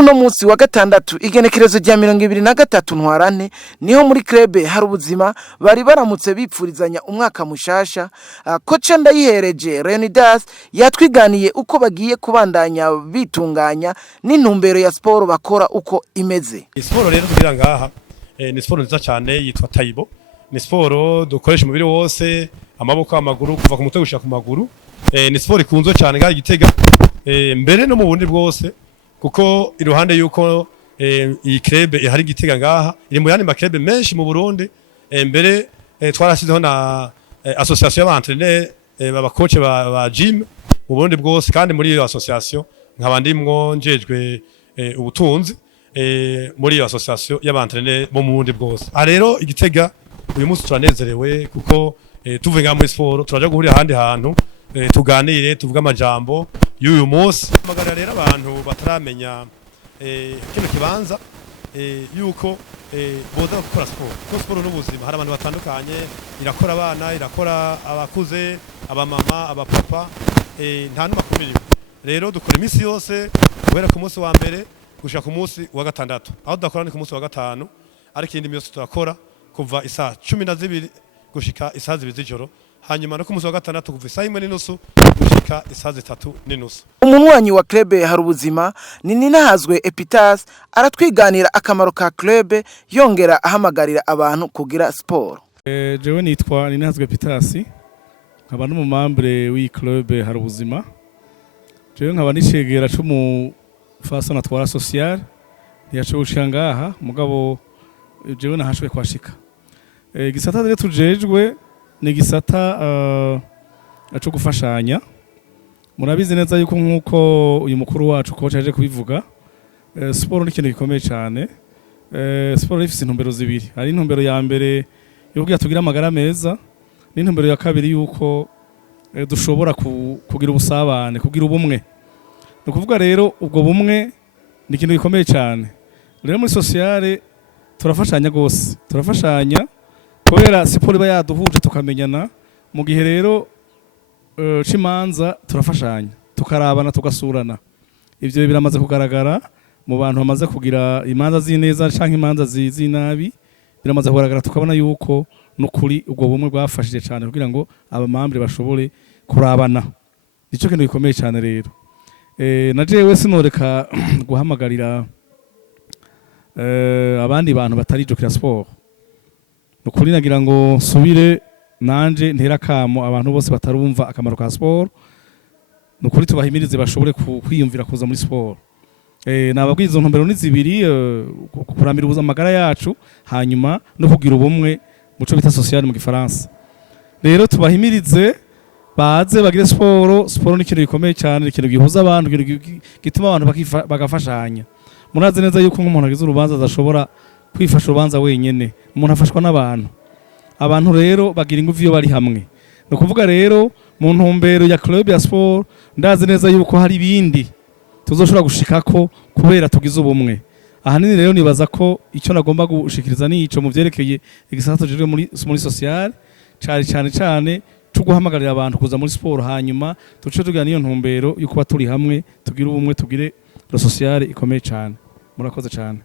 uno munsi wa gatandatu igenekerezo rya 2023 ntwarante niho muri club hari ubuzima bari baramutse bipfurizanya umwaka mushasha. Kocha Ndayihereje Leonidas yatwiganiye uko bagiye kubandanya bitunganya n'intumbero ya sport bakora uko imeze. Sport rero tugira ngaha ni sport nziza cyane yitwa Taibo. Ni sport dukoresha umubiri wose, amaboko amaguru kuva ku mutwe gushika ku maguru. Ni sport ikunzwe cyane ngaha Gitega mbere no mu bundi bwose, kuko iruhande yuko iyi club ihari Gitega ngaha iri mu yandi ma club menshi mu Burundi. Mbere twarashizeho na association y'abantrene baba coach ba gym mu Burundi bwose, kandi muri iyo association nkaba ndimwo njejwe ubutunzi muri iyo association y'abantrene bo mu Burundi bwose. Rero Igitega uyu munsi turanezerewe kuko tuvuye ngaha muri sport turaje guhurira ahandi hantu tuganire tuvuga amajambo y'uyu munsi. Magara rero abantu bataramenya kino kibanza yuko boza gukora sport, kuko sport n'ubuzima. Hari abantu batandukanye, irakora abana, irakora abakuze, abamama, abapapa, nta n'umakumiriwe. Rero dukora iminsi yose guhera ku munsi wa mbere gushika ku munsi wa gatandatu. Aho dukora ni ku munsi wa gatanu, ariko indi minsi turakora kuva isaa 12 gushika isaa 2 z'ijoro. Hanyuma no ku munsi wa gatandatu kuva isaa 1:30 gushika isaa 3:30. Umunwanyi wa club hari ubuzima ni Ninahazwe Epitas aratwiganira akamaro ka club, yongera ahamagarira abantu kugira sport. Jewe nitwa Ninahazwe Epitas, nkaba n'umumambre w'i club hari ubuzima. Jewe nkaba nishegera cyo mu faso na twara social yacu ushangaha mugabo jewe nahashwe kwashika. Gisata rero tujejwe ni gisata cyo gufashanya. Murabizi neza yuko nkuko uyu mukuru wacu ko cyaje kubivuga, sport ni ikintu gikomeye cyane. Sport ifite intumbero zibiri. Hari intumbero ya mbere yo kugira tugira amagara meza, n'intumbero ya kabiri yuko dushobora kugira ubusabane, kugira ubumwe. No kuvuga rero ubwo bumwe ni ikintu gikomeye cyane. Rero muri sociale turafashanya gose, turafashanya kubera siporo iba yaduhuje tukamenyana. Mu gihe rero cimanza turafashanya, tukarabana, tugasurana. Ivyo biramaze kugaragara mu bantu bamaze kugira imanza zineza canke imanza zinabi, biramaze kugaragara tukabona yuko nukuri ubwo bumwe bwafashije cyane kugira ngo abamambre bashobore kurabana. Ico kintu gikomeye cyane rero. Najewe sinoreka guhamagarira abandi bantu batari jokira sport. Nukuri nagira ngo nsubire nanje ntera kamo abantu bose batarumva akamaro ka sport. Nukuri tubahimirize bashobore kwiyumvira kuza muri sport. Nababwiza intumbero ni zibiri, kuramira ubuzamagara yacu hanyuma no kugira ubumwe muco bita social mu Gifaransa. Rero tubahimirize baze bagire sport. Sport ni ikintu gikomeye cyane, ikintu gihuza abantu, gituma abantu bagafashanya. Murazi neza yuko nk'umuntu agize urubanza adashobora kwifasha urubanza wenyene, umuntu afashwa n'abantu. Abantu rero bagira ingufu iyo bari hamwe. No kuvuga rero mu ntumbero ya club ya sport ndazi neza yuko hari ibindi tuzoshobora gushikako kubera tugize ubumwe. Ahanini rero nibaza ko icyo nagomba gushikiriza ni ico mu vyerekeye igisata jeje muri social cyane cyo guhamagarira abantu kuza muri sport, hanyuma tuce tugira niyo ntumbero yuko baturi hamwe tugira ubumwe, tugire social ikomeye cyane. Murakoze cyane.